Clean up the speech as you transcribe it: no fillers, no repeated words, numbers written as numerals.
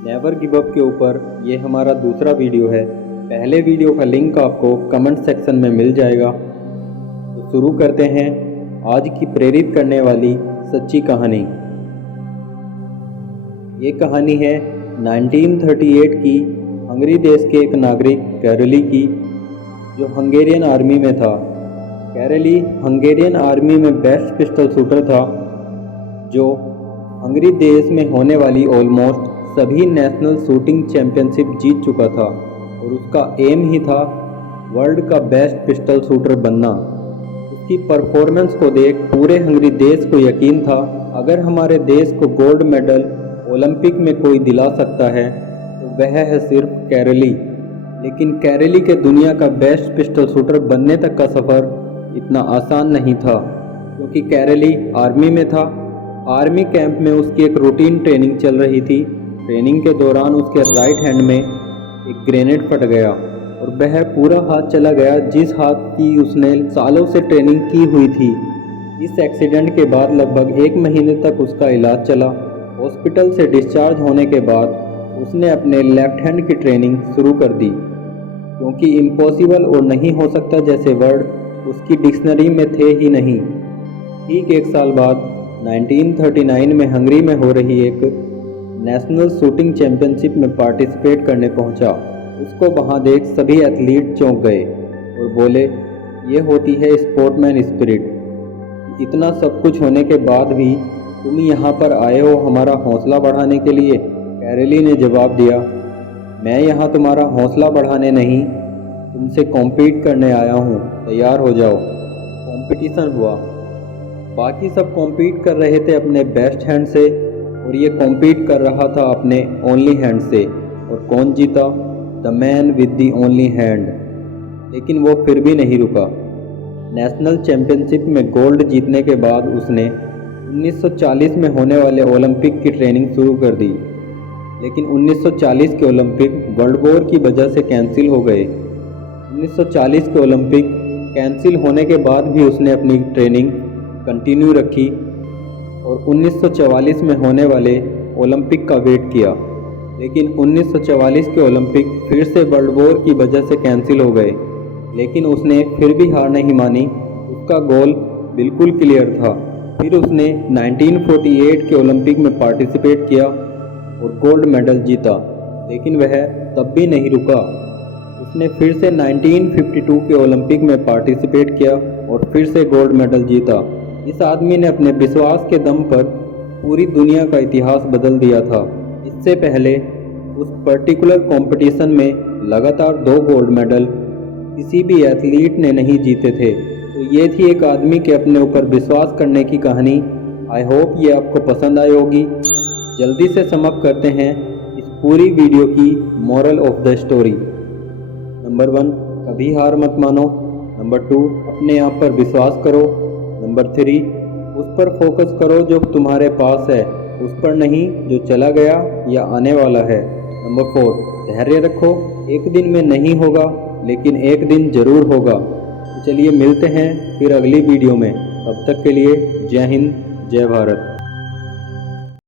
Never give up के ऊपर ये हमारा दूसरा वीडियो है। पहले वीडियो का लिंक आपको कमेंट सेक्शन में मिल जाएगा। तो शुरू करते हैं आज की प्रेरित करने वाली सच्ची कहानी। ये कहानी है 1938 की हंगरी देश के एक नागरिक कैरोली की, जो हंगेरियन आर्मी में था। कैरोली हंगेरियन आर्मी में बेस्ट पिस्टल शूटर था, जो हंगरी देश में होने वाली ऑलमोस्ट सभी नेशनल शूटिंग चैंपियनशिप जीत चुका था और उसका एम ही था वर्ल्ड का बेस्ट पिस्टल शूटर बनना। उसकी परफॉर्मेंस को देख पूरे हंगरी देश को यकीन था, अगर हमारे देश को गोल्ड मेडल ओलंपिक में कोई दिला सकता है तो वह है सिर्फ कैरोली। लेकिन कैरोली के दुनिया का बेस्ट पिस्टल शूटर बनने तक का सफ़र इतना आसान नहीं था, क्योंकि कैरोली आर्मी में था। आर्मी कैंप में उसकी एक रूटीन ट्रेनिंग चल रही थी। ट्रेनिंग के दौरान उसके राइट हैंड में एक ग्रेनेड फट गया और वह पूरा हाथ चला गया, जिस हाथ की उसने सालों से ट्रेनिंग की हुई थी। इस एक्सीडेंट के बाद लगभग 1 महीने तक उसका इलाज चला। हॉस्पिटल से डिस्चार्ज होने के बाद उसने अपने लेफ्ट हैंड की ट्रेनिंग शुरू कर दी, क्योंकि इम्पॉसिबल और नहीं हो सकता जैसे वर्ड उसकी डिक्शनरी में थे ही नहीं। ठीक 1 साल बाद 1939 में हंगरी में हो रही एक नेशनल शूटिंग चैंपियनशिप में पार्टिसिपेट करने पहुंचा। उसको वहां देख सभी एथलीट चौंक गए और बोले, ये होती है स्पोर्टमैन स्पिरिट। इतना सब कुछ होने के बाद भी तुम यहाँ पर आए हो हमारा हौसला बढ़ाने के लिए। कैरोली ने जवाब दिया, मैं यहाँ तुम्हारा हौसला बढ़ाने नहीं, तुमसे कॉम्पीट करने आया हूँ, तैयार हो जाओ। कंपटीशन हुआ। बाकी सब कॉम्पीट कर रहे थे अपने बेस्ट हैंड से और ये कॉम्पीट कर रहा था अपने ओनली हैंड से। और कौन जीता? The man with the only hand. लेकिन वो फिर भी नहीं रुका। नेशनल चैंपियनशिप में गोल्ड जीतने के बाद उसने 1940 में होने वाले ओलंपिक की ट्रेनिंग शुरू कर दी। लेकिन 1940 के ओलंपिक वर्ल्ड वॉर की वजह से कैंसिल हो गए। 1940 के ओलंपिक कैंसिल होने के बाद भी उसने अपनी ट्रेनिंग कंटिन्यू रखी और 1944 में होने वाले ओलंपिक का वेट किया। लेकिन 1944 के ओलंपिक फिर से वर्ल्ड वॉर की वजह से कैंसिल हो गए। लेकिन उसने फिर भी हार नहीं मानी। उसका गोल बिल्कुल क्लियर था। फिर उसने 1948 के ओलंपिक में पार्टिसिपेट किया और गोल्ड मेडल जीता। लेकिन वह तब भी नहीं रुका। उसने फिर से 1952 के ओलंपिक में पार्टिसिपेट किया और फिर से गोल्ड मेडल जीता। इस आदमी ने अपने विश्वास के दम पर पूरी दुनिया का इतिहास बदल दिया था। इससे पहले उस पर्टिकुलर कंपटीशन में लगातार 2 गोल्ड मेडल किसी भी एथलीट ने नहीं जीते थे। तो ये थी एक आदमी के अपने ऊपर विश्वास करने की कहानी। आई होप ये आपको पसंद आई होगी। जल्दी से समअप करते हैं इस पूरी वीडियो की moral of the story. Number 1, कभी हार मत मानो। नंबर 2, अपने आप पर विश्वास करो। नंबर 3, उस पर फोकस करो जो तुम्हारे पास है, उस पर नहीं जो चला गया या आने वाला है। नंबर 4, धैर्य रखो। एक दिन में नहीं होगा, लेकिन एक दिन ज़रूर होगा। तो चलिए मिलते हैं फिर अगली वीडियो में। तब तक के लिए जय हिंद, जय भारत।